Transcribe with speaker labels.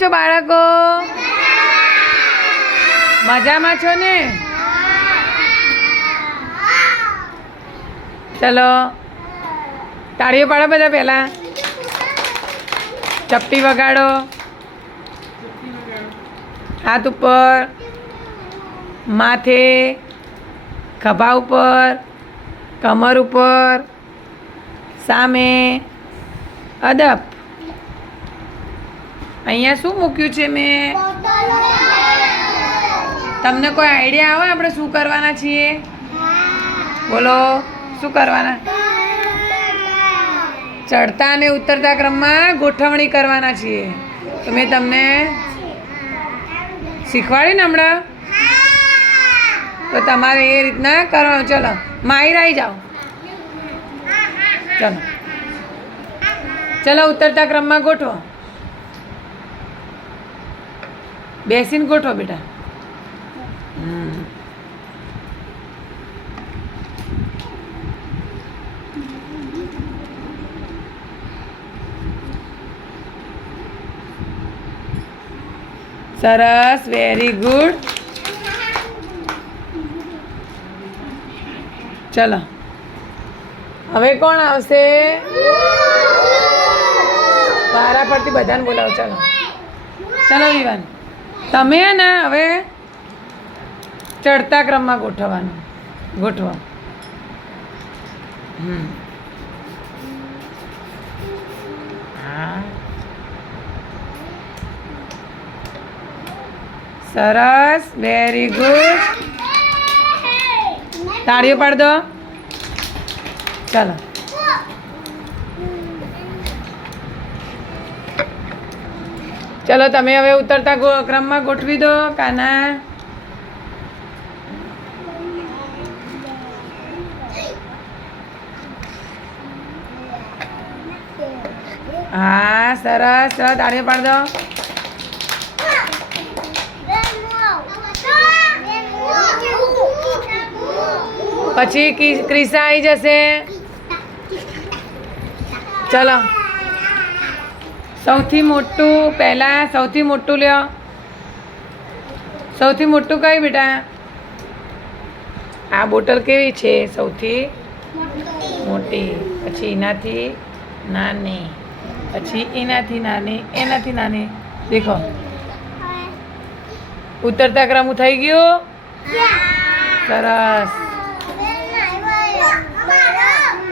Speaker 1: છો બાળકો? મજામાં છો ને? ચલો, તાળીઓ પાડો બધા પહેલા. ચપટી વગાડો. હાથ ઉપર, માથે, ખભા ઉપર, કમર ઉપર, સામે, અદબ. અહીંયા શું મૂક્યું છે મેં? તમને કોઈ આઈડિયા આવે આપણે શું કરવાના છીએ? બોલો, શું કરવાના? ચડતા અને ઉતરતા ક્રમમાં ગોઠવણી કરવાના છીએ. તો મેં તમને શીખવાડ્યું ને હમણાં? તો તમારે એ રીતના કરવાનું. ચલો, માહિર આવી જાઓ. ચલો. ચલો, ઉતરતા ક્રમમાં ગોઠવો. બેસીને ગોઠવો બેટા. સરસ વેરી ગુડ ચલો. હવે કોણ આવશે? વારા પરથી બધાને બોલાવો ચલો. ચલો વિવાન. તમે ને હવે ચડતા ક્રમમાં ગોઠવવાનું ગોઠવો. હમ. સરસ વેરી ગુડ તાળીઓ પાડ દો. ચાલો. ચલો, તમે હવે ઉતરતા ક્રમમાં ગોઠવી દો, કાના. હા, સરસ સરસ તાળીઓ પાડ દો. પછી ક્રિસા આવી જશે. ચલો. સૌથી મોટું પહેલાં સૌથી મોટું લ્યો. સૌથી મોટું કઈ બેટા? આ બોટલ કેવી છે સૌથી? મોટી. પછી એનાથી નાની. પછી એનાથી નાની એનાથી નાની. દેખો. ઉતરતા ક્રમ થઈ ગયું? સરસ.